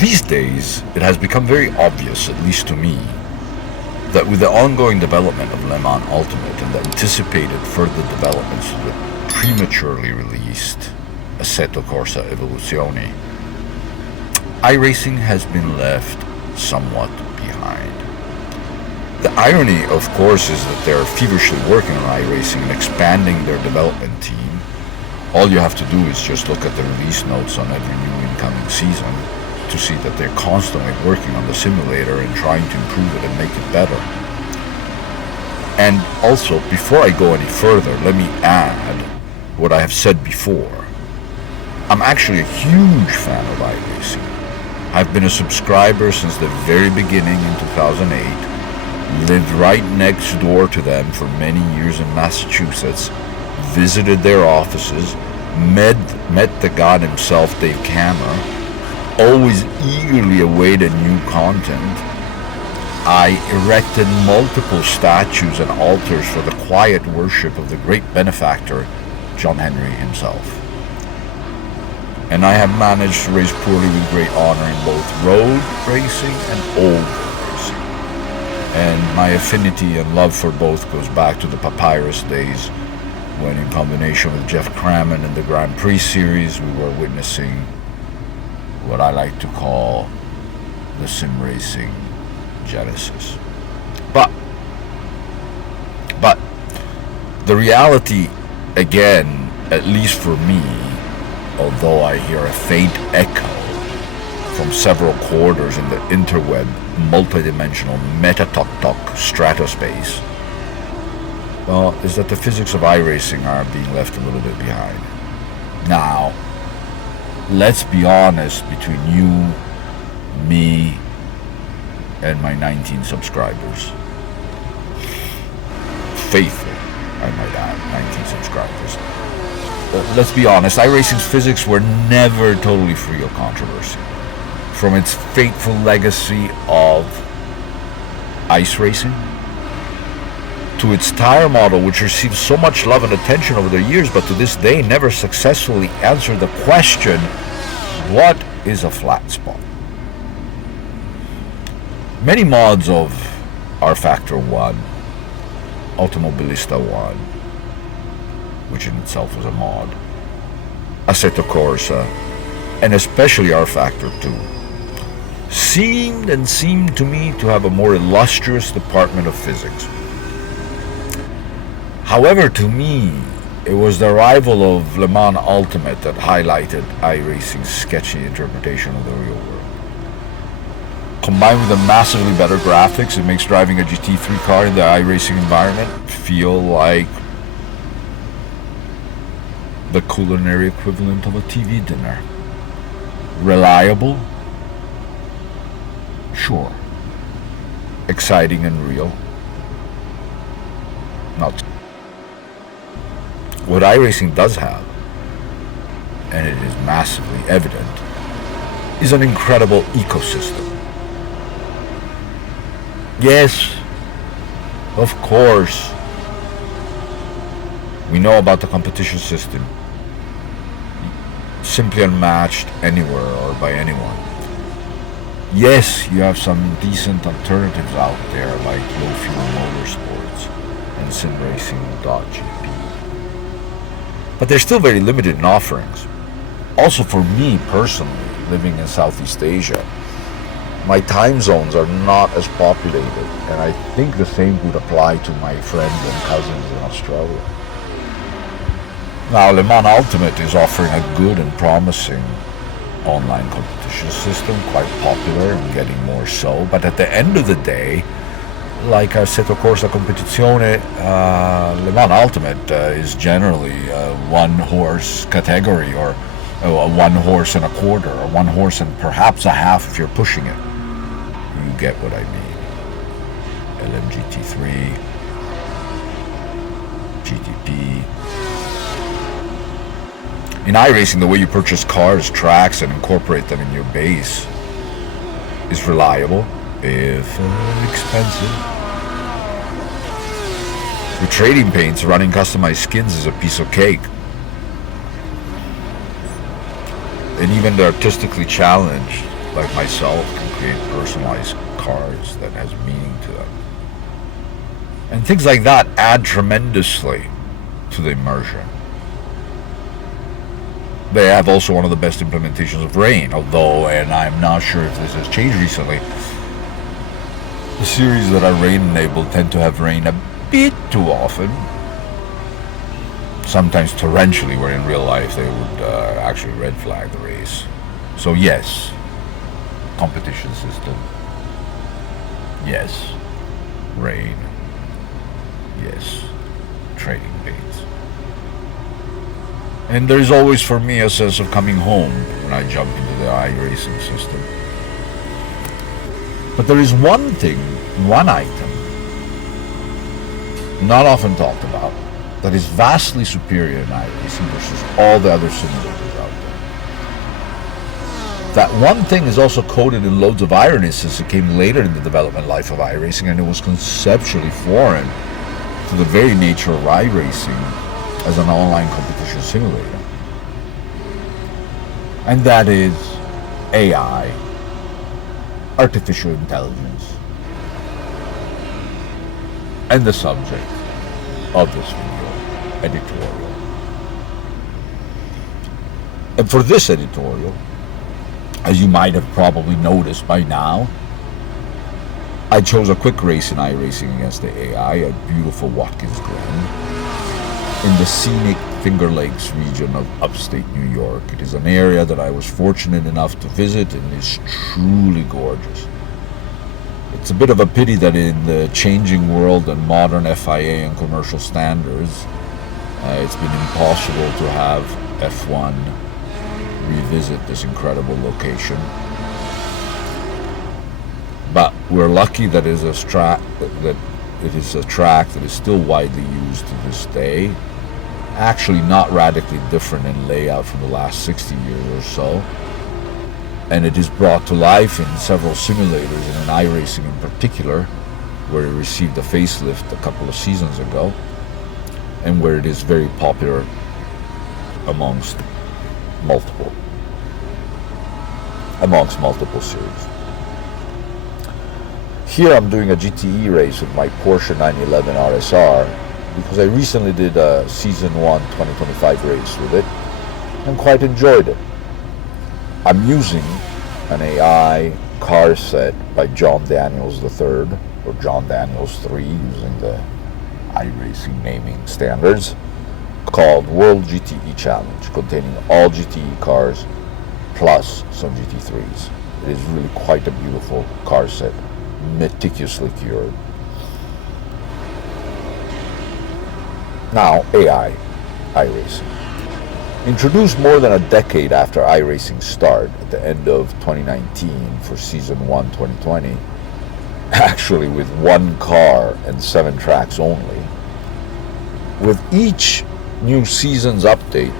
These days, it has become very obvious, at least to me, that with the ongoing development of Le Mans Ultimate and the anticipated further developments of the prematurely released Assetto Corsa Evoluzione, iRacing has been left somewhat behind. The irony, of course, is that they're feverishly working on iRacing and expanding their development team. All you have to do is just look at the release notes on every new incoming season to see that they're constantly working on the simulator and trying to improve it and make it better. And also, before I go any further, let me add what I have said before. I'm actually a huge fan of iRacing. I've been a subscriber since the very beginning in 2008, lived right next door to them for many years in Massachusetts, visited their offices, met the god himself, Dave Kammer, always eagerly awaited new content. I erected multiple statues and altars for the quiet worship of the great benefactor, John Henry himself. And I have managed to race poorly with great honor in both road racing and old racing. And my affinity and love for both goes back to the Papyrus days, when in combination with Jeff Crammon in the Grand Prix series, we were witnessing what I like to call the sim racing genesis. But the reality, again, at least for me, although I hear a faint echo from several quarters in the interweb multidimensional meta-tok-tok stratospace, well, is that the physics of iRacing are being left a little bit behind. Now, let's be honest, between you, me, and my 19 subscribers. Faithful, I might add, 19 subscribers. Let's be honest, iRacing's physics were never totally free of controversy. From its fateful legacy of ice racing, to its tire model, which received so much love and attention over the years, but to this day never successfully answered the question, what is a flat spot? Many mods of R-Factor 1, Automobilista 1, which in itself was a mod, Assetto Corsa, and especially R-Factor 2, seemed to me to have a more illustrious department of physics. However, to me, it was the arrival of Le Mans Ultimate that highlighted iRacing's sketchy interpretation of the real world. Combined with the massively better graphics, it makes driving a GT3 car in the iRacing environment feel like the culinary equivalent of a TV dinner. Reliable? Sure. Exciting and real? Not. What iRacing does have, and it is massively evident, is an incredible ecosystem. Yes, of course, we know about the competition system, simply unmatched anywhere or by anyone. Yes, you have some decent alternatives out there like Low Fuel Motorsports and SimRacing.gp. But they're still very limited in offerings. Also, for me personally, living in Southeast Asia, my time zones are not as populated, and I think the same would apply to my friends and cousins in Australia. Now, Le Mans Ultimate is offering a good and promising online competition system, quite popular and getting more so, but at the end of the day, like Assetto Corsa Competizione, Le Mans Ultimate is generally a one-horse category, or a 1 horse and a quarter, or 1 horse and perhaps a half if you're pushing it. You get what I mean. LMGT3, GTP. In iRacing, the way you purchase cars, tracks, and incorporate them in your base is reliable, if expensive. With trading paints, running customized skins is a piece of cake. And even the artistically challenged like myself, can create personalized cars that has meaning to them. And things like that add tremendously to the immersion. They have also one of the best implementations of rain, although, and I'm not sure if this has changed recently, the series that are rain enabled tend to have rain a bit too often. Sometimes torrentially, where in real life they would actually red flag the race. So yes, competition system. Yes, rain. Yes, training pains. And there's always for me a sense of coming home when I jump into the iRacing system. But there is one thing, one item, not often talked about, that is vastly superior in iRacing versus all the other simulators out there. That one thing is also coated in loads of irony since it came later in the development life of iRacing, and it was conceptually foreign to the very nature of iRacing as an online competition simulator. And that is AI, artificial intelligence, and the subject of this video, editorial. And for this editorial, as you might have probably noticed by now, I chose a quick race in iRacing against the AI at beautiful Watkins Glen in the scenic Finger Lakes region of upstate New York. It is an area that I was fortunate enough to visit and is truly gorgeous. It's a bit of a pity that in the changing world and modern FIA and commercial standards, it's been impossible to have F1 revisit this incredible location. But we're lucky that it is a track that is still widely used to this day. Actually not radically different in layout from the last 60 years or so. And it is brought to life in several simulators, and in iRacing in particular, where it received a facelift a couple of seasons ago, and where it is very popular amongst multiple series. Here I'm doing a GTE race with my Porsche 911 RSR because I recently did a Season 1 2025 race with it and quite enjoyed it. I'm using an AI car set by John Daniels III, or John Daniels III, using the iRacing naming standards, called World GTE Challenge, containing all GTE cars plus some GT3s. It is really quite a beautiful car set, meticulously cured. Now, AI, iRacing. Introduced more than a decade after iRacing started at the end of 2019 for Season 1 2020, actually with one car and 7 tracks only. With each new season's update,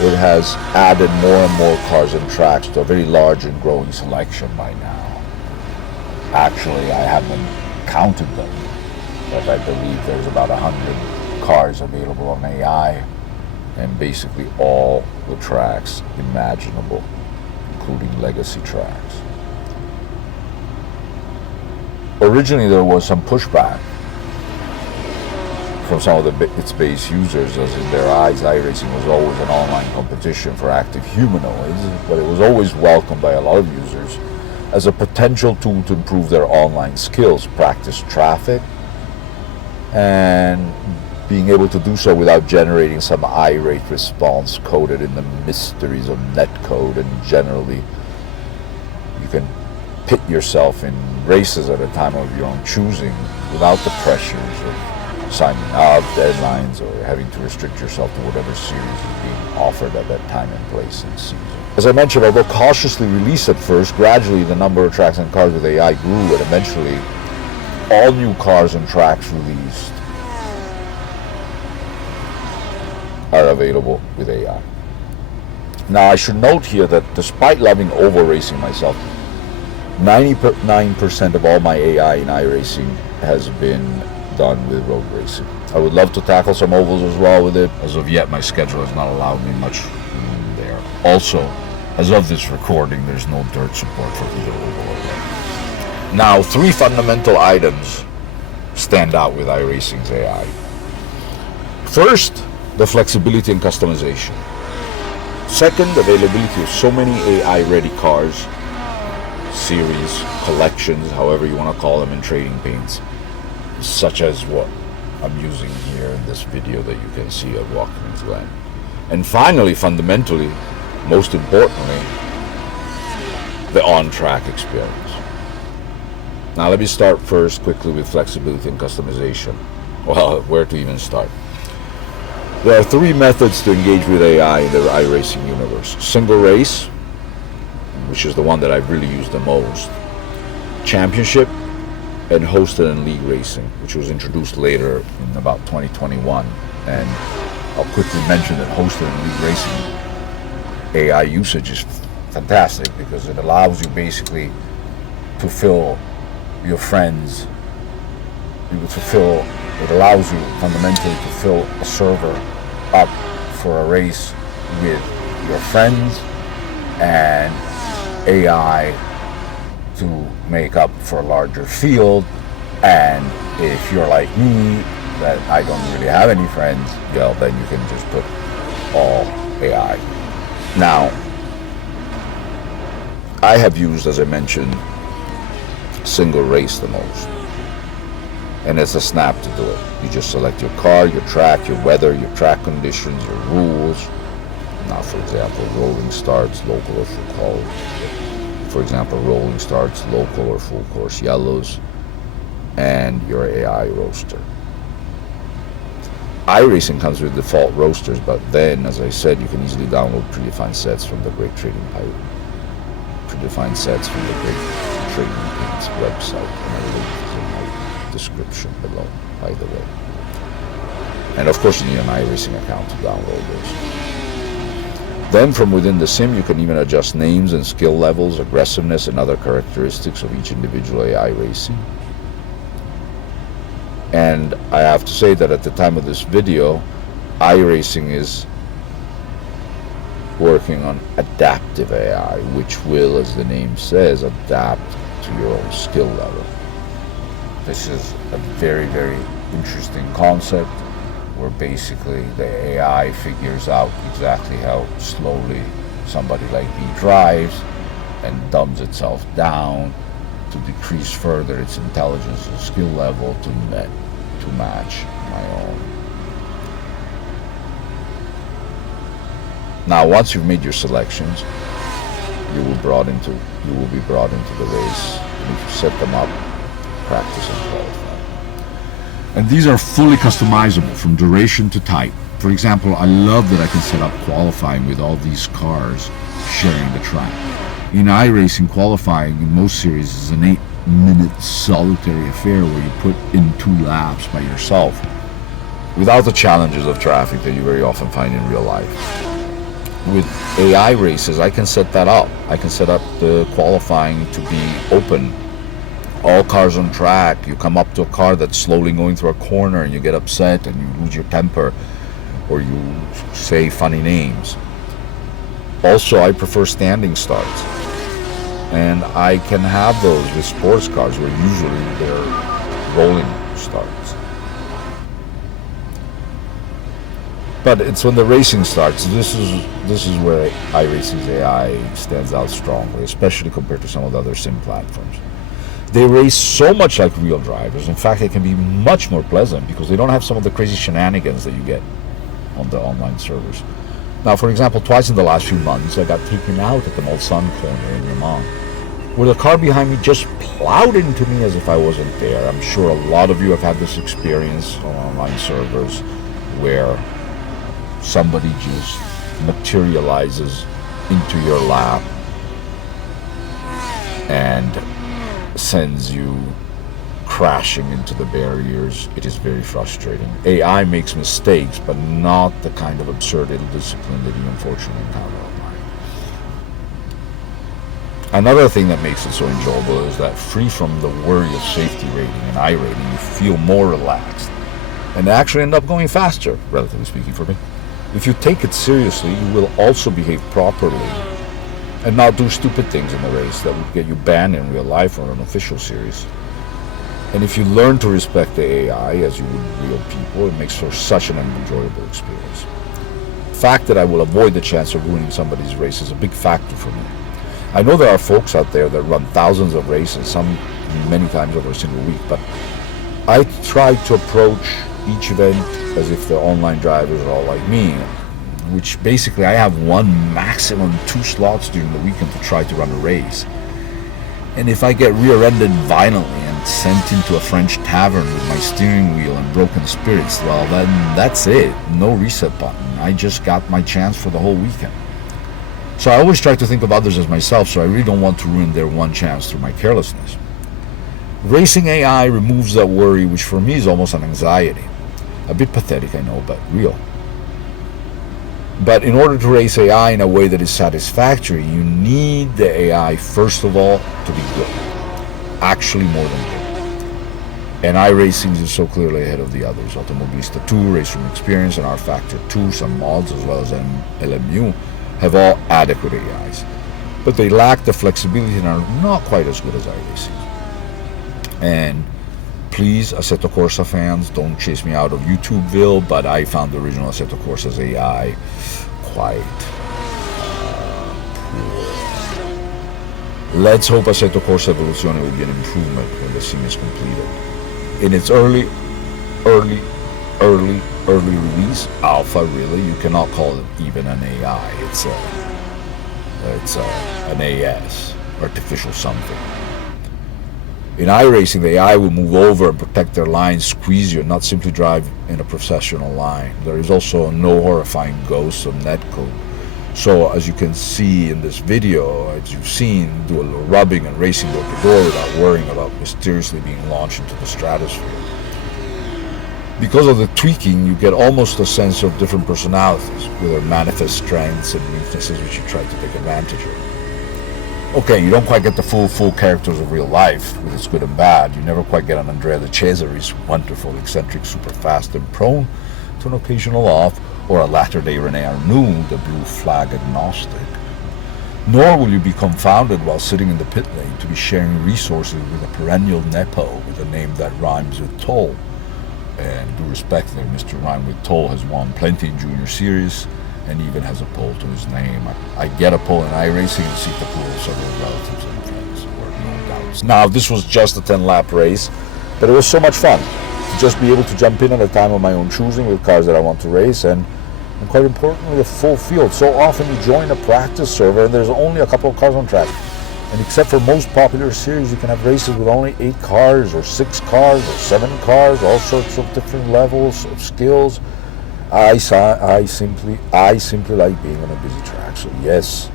it has added more and more cars and tracks to a very large and growing selection by now. Actually, I haven't counted them, but I believe there's about 100 cars available on AI, and basically all the tracks imaginable, including legacy tracks. Originally, there was some pushback from some of its base users, as in their eyes, iRacing was always an online competition for active humanoids, but it was always welcomed by a lot of users as a potential tool to improve their online skills, practice traffic, and being able to do so without generating some irate response coded in the mysteries of netcode, and generally you can pit yourself in races at a time of your own choosing without the pressures of signing up, deadlines, or having to restrict yourself to whatever series is being offered at that time and place in season. As I mentioned, although cautiously released at first, gradually the number of tracks and cars with AI grew, and eventually all new cars and tracks released are available with AI. Now, I should note here that despite loving oval racing myself, 99% of all my AI in iRacing has been done with road racing. I would love to tackle some ovals as well with it. As of yet, my schedule has not allowed me much there. Also, As of this recording, there's no dirt support for either overlay. Now, 3 fundamental items stand out with iRacing's AI. First, the flexibility and customization. Second, availability of so many AI-ready cars, series, collections, however you want to call them, in trading paints, such as what I'm using here in this video that you can see at Walkman's Glen. And finally, fundamentally, most importantly, the on-track experience. Now let me start first quickly with flexibility and customization. Well, where to even start? There are 3 methods to engage with AI in the iRacing universe. Single race, which is the one that I've really used the most. Championship, and hosted and league racing, which was introduced later in about 2021. And I'll quickly mention that hosted and league racing AI usage is fantastic because it allows you basically to fill your friends. It allows you fundamentally to fill a server up for a race with your friends and AI to make up for a larger field. And if you're like me, that I don't really have any friends, well, then you can just put all AI. Now, I have used, as I mentioned, single race the most. And it's a snap to do it. You just select your car, your track, your weather, your track conditions, your rules. Now, for example, rolling starts, local or full call. For example, rolling starts, local or full course yellows, and your AI roster. iRacing comes with default roasters, but then, as I said, you can easily download predefined sets from the Great Trading Paints website, and I will link in my description below, by the way. And of course, you need an iRacing account to download those. Then from within the sim, you can even adjust names and skill levels, aggressiveness, and other characteristics of each individual AI racing. And I have to say that at the time of this video, iRacing is working on adaptive AI, which will, as the name says, adapt to your own skill level. This is a very, very interesting concept, where basically the AI figures out exactly how slowly somebody like me drives and dumbs itself down to decrease further its intelligence and skill level to match my own. Now, once you've made your selections, you will be brought into the race. And if you set them up, practice and qualify. And these are fully customizable from duration to type. For example, I love that I can set up qualifying with all these cars sharing the track. In iRacing, qualifying in most series is an 8-minute solitary affair where you put in 2 laps by yourself, without the challenges of traffic that you very often find in real life. With AI races, I can set that up. I can set up the qualifying to be open. All cars on track, you come up to a car that's slowly going through a corner and you get upset and you lose your temper or you say funny names. Also, I prefer standing starts. And I can have those with sports cars where usually they're rolling starts. But it's when the racing starts, this is where iRacing's AI stands out strongly, especially compared to some of the other sim platforms. They race so much like real drivers. In fact, they can be much more pleasant because they don't have some of the crazy shenanigans that you get on the online servers. Now, for example, twice in the last few months, I got taken out at the Mulsanne corner in Vermont, where the car behind me just plowed into me as if I wasn't there. I'm sure a lot of you have had this experience on online servers where somebody just materializes into your lap and sends you crashing into the barriers. It is very frustrating. AI makes mistakes, but not the kind of absurd ill-discipline that you unfortunately encounter online. Another thing that makes it so enjoyable is that, free from the worry of safety rating and iRating, you feel more relaxed and actually end up going faster, relatively speaking, for me. If you take it seriously, you will also behave properly and not do stupid things in the race that would get you banned in real life or an official series. And if you learn to respect the AI as you would real people, it makes for such an enjoyable experience. The fact that I will avoid the chance of ruining somebody's race is a big factor for me. I know there are folks out there that run thousands of races, some many times over a single week, but I try to approach each event as if the online drivers are all like me, which basically I have one, maximum 2 slots during the weekend to try to run a race. And if I get rear-ended violently and sent into a French tavern with my steering wheel and broken spirits, well then that's it, no reset button. I just got my chance for the whole weekend. So I always try to think of others as myself, so I really don't want to ruin their one chance through my carelessness. Racing AI removes that worry, which for me is almost an anxiety. A bit pathetic, I know, but real. But in order to race AI in a way that is satisfactory, you need the AI, first of all, to be good. Actually more than good. And iRacing is so clearly ahead of the others. Automobilista 2, Race Room Experience, and R-Factor 2, some mods, as well as LMU, have all adequate AIs. But they lack the flexibility and are not quite as good as iRacing. And please, Assetto Corsa fans, don't chase me out of YouTubeville, but I found the original Assetto Corsa's AI quite poor. Let's hope Assetto Corsa Evoluzione will be an improvement when the sim is completed. In its early release, alpha really, you cannot call it even an AI. It's an AS, artificial something. In iRacing, the AI will move over and protect their lines, squeeze you, and not simply drive in a processional line. There is also no horrifying ghosts of netcode. So, as you can see in this video, as you've seen, do a little rubbing and racing door to door without worrying about mysteriously being launched into the stratosphere. Because of the tweaking, you get almost a sense of different personalities, with their manifest strengths and weaknesses which you try to take advantage of. Okay, you don't quite get the full characters of real life, with its good and bad. You never quite get an Andrea De Cesaris, wonderful, eccentric, super fast, and prone to an occasional off, or a latter-day René Arnoux, the blue flag agnostic. Nor will you be confounded while sitting in the pit lane to be sharing resources with a perennial Nepo with a name that rhymes with Toll. And due respect there, Mr. Rhyme with Toll has won plenty in Junior Series, and even has a pole to his name. I get a pole in iRacing and seek the approval of several relatives and friends, who have no doubts. Now, this was just a 10-lap race, but it was so much fun to just be able to jump in at a time of my own choosing with cars that I want to race, and quite importantly, a full field. So often you join a practice server and there's only a couple of cars on track. And except for most popular series, you can have races with only 8 cars, or 6 cars, or 7 cars, all sorts of different levels of skills. I simply like being on a busy track. So yes.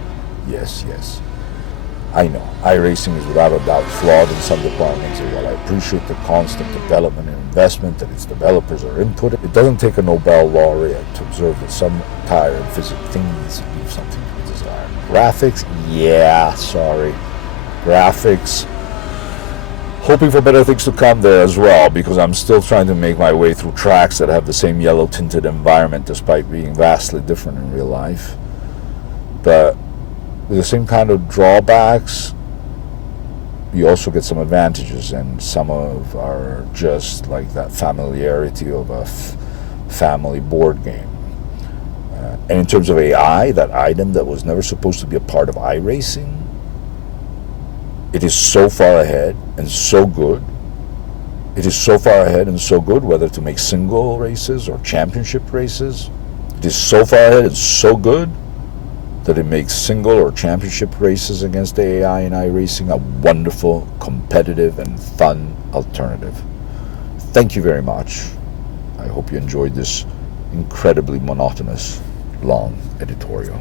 I know, iRacing is without a doubt flawed in some departments, and while I appreciate the constant development and investment that its developers are inputting, it doesn't take a Nobel laureate to observe that some tire and physics things leave something to be desired. Graphics? Yeah, sorry. Graphics. Hoping for better things to come there as well, because I'm still trying to make my way through tracks that have the same yellow tinted environment despite being vastly different in real life. But with the same kind of drawbacks, you also get some advantages, and some of are just like that familiarity of a family board game. And in terms of AI, that item that was never supposed to be a part of iRacing, it is so far ahead and so good. It is so far ahead and so good, whether to make single races or championship races. It is so far ahead and so good that it makes single or championship races against the AI in iRacing a wonderful, competitive, and fun alternative. Thank you very much. I hope you enjoyed this incredibly monotonous, long editorial.